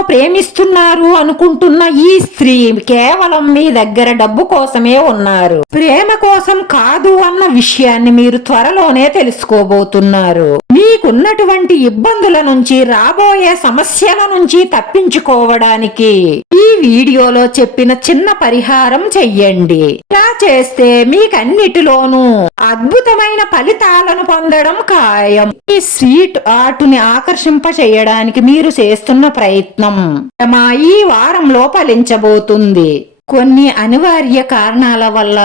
ప్రేమిస్తున్నారు అనుకుంటున్న ఈ స్త్రీ కేవలం మీ దగ్గర డబ్బు కోసమే ఉన్నారు. ప్రేమ కోసం కాదు అన్న విషయాన్ని మీరు త్వరలోనే తెలుసుకోబోతున్నారు. మీకున్నటువంటి ఇబ్బందుల నుంచి రాబోయే సమస్యల నుంచి తప్పించుకోవడానికి వీడియోలో చెప్పిన చిన్న పరిహారం చెయ్యండి. ఇలా చేస్తే మీకన్నిటిలోనూ అద్భుతమైన ఫలితాలను పొందడం ఖాయం. ఈ స్వీట్ ఆర్ట్ని ఆకర్షింప చేయడానికి మీరు చేస్తున్న ప్రయత్నం. మా ఈ వారంలో ఫలించబోతుంది కొన్ని అనివార్య కారణాల వల్ల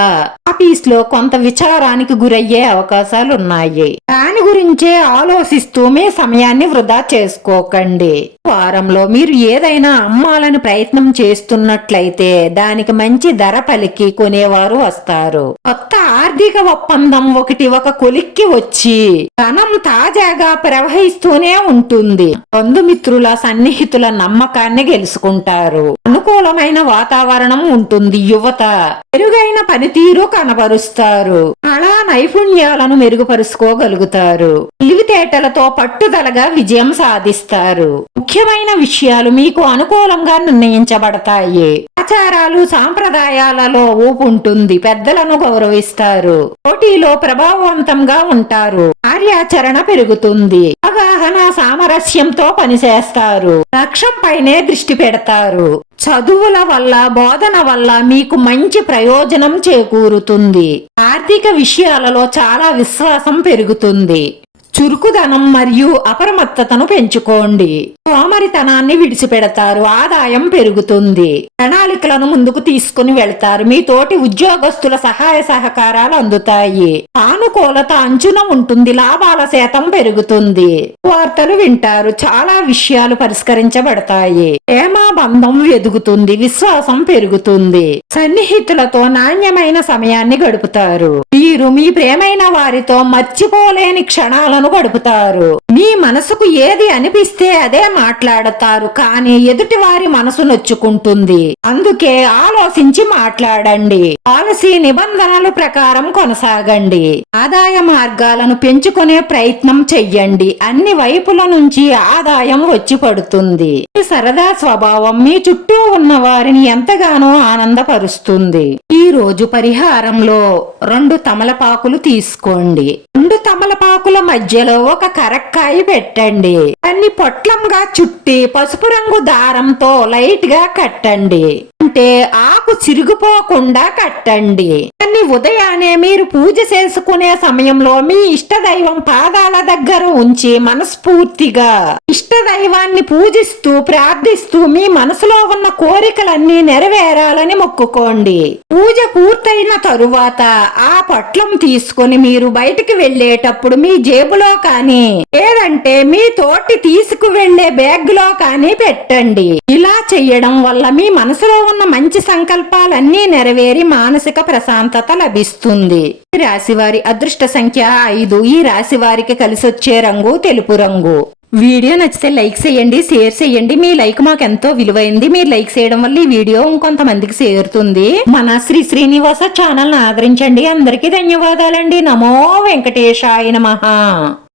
ఆఫీస్లో కొంత విచారానికి గురయ్యే అవకాశాలు ఉన్నాయి దాని గురించే ఆలోచిస్తూ మీ సమయాన్ని వృధా చేసుకోకండి. వారంలో మీరు ఏదైనా అమ్మాలని ప్రయత్నం చేస్తున్నట్లయితే దానికి మంచి ధర పలికి కొనేవారు వస్తారు. కొత్త ఆర్థిక ఒప్పందం ఒకటి ఒక కొలిక్కి వచ్చి ధనం తాజాగా ప్రవహిస్తూనే ఉంటుంది. బంధుమిత్రుల సన్నిహితుల నమ్మకాన్ని గెలుచుకుంటారు. అనుకూలమైన వాతావరణం ఉంటుంది. యువత మెరుగైన పనితీరు కనబరుస్తారు. కళా నైపుణ్యాలను మెరుగుపరుచుకోగలుగుతారు. తెలివితేటలతో పట్టుదలగా విజయం సాధిస్తారు. ముఖ్యమైన విషయాలు మీకు అనుకూలంగా నిర్ణయించబడతాయి. ఆచారాలు సాంప్రదాయాలలో ఊపు ఉంటుంది. పెద్దలను గౌరవిస్తారు. పోటీలో ప్రభావవంతంగా ఉంటారు. కార్యాచరణ పెరుగుతుంది. పారస్యంతో పనిచేస్తారు. లక్ష్యం పైనే దృష్టి పెడతారు. చదువుల వల్ల బోధన వల్ల మీకు మంచి ప్రయోజనం చేకూరుతుంది. ఆర్థిక విషయాలలో చాలా విశ్వాసం పెరుగుతుంది. చురుకుదనం మరియు అప్రమత్తతను పెంచుకోండి. సోమరితనాన్ని విడిచిపెడతారు ఆదాయం పెరుగుతుంది. ప్రణాళికలను ముందుకు తీసుకుని వెళ్తారు మీ తోటి ఉద్యోగస్తుల సహాయ సహకారాలు అందుతాయి. సానుకూలత అంచున ఉంటుంది లాభాల శాతం పెరుగుతుంది. వార్తలు వింటారు చాలా విషయాలు పరిష్కరించబడతాయి. ప్రేమ బంధం ఎదుగుతుంది విశ్వాసం పెరుగుతుంది. సన్నిహితులతో నాణ్యమైన సమయాన్ని గడుపుతారు. మీరు మీ ప్రేమైన వారితో మర్చిపోలేని క్షణాలను గడుపుతారు. మీ మనసుకు ఏది అనిపిస్తే అదే మాట్లాడతారు. కానీ ఎదుటి వారి మనసు నొచ్చుకుంటుంది. అందుకే ఆలోచించి మాట్లాడండి. పాలసీ నిబంధనల ప్రకారం కొనసాగండి. ఆదాయ మార్గాలను పెంచుకునే ప్రయత్నం చెయ్యండి. అన్ని వైపుల నుంచి ఆదాయం వచ్చి పడుతుంది. సరదా స్వభావం మీ చుట్టూ ఉన్న వారిని ఎంతగానో ఆనందపరుస్తుంది. ఈ రోజు పరిహారంలో రెండు తమలపాకులు తీసుకోండి. రెండు తమలపాకుల మధ్యలో ఒక కరక్కాయ పెట్టండి. దాన్ని పొట్లంగా చుట్టి పసుపు రంగు దారంతో లైట్గా కట్టండి. అంటే ఆకు చిరిగిపోకుండా కట్టండి. దాన్ని ఉదయాన్నే మీరు పూజ చేసుకునే సమయంలో మీ ఇష్ట దైవం పాదాల దగ్గర ఉంచి మనస్ఫూర్తిగా ఇష్ట దైవాన్ని పూజిస్తూ ప్రార్థిస్తూ మీ మనసులో ఉన్న కోరికలన్నీ నెరవేరాలని మొక్కుకోండి. పూజ పూర్తయిన తరువాత ఆ పట్లం తీసుకొని మీరు బయటికి వెళ్ళేటప్పుడు మీ జేబులో కానీ లేదంటే మీ తోటి తీసుకు వెళ్ళే బ్యాగ్లో కానీ పెట్టండి. ఇలా చెయ్యడం వల్ల మీ మనసులో ఉన్న మంచి సంకల్పాలన్నీ నెరవేరి మానసిక ప్రశాంతత లభిస్తుంది. ఈ రాశి వారి అదృష్ట సంఖ్య ఐదు. ఈ రాశి వారికి కలిసొచ్చే రంగు తెలుపు రంగు. వీడియో నచ్చితే లైక్ చేయండి షేర్ చేయండి. మీ లైక్ మాకు ఎంతో విలువైంది. మీరు లైక్ చేయడం వల్ల ఈ వీడియో ఇంకొంతమందికి చేరుతుంది. మన శ్రీ శ్రీనివాస ఛానల్ ఆదరించండి. అందరికీ ధన్యవాదాలండి. నమో వెంకటేశాయ మహా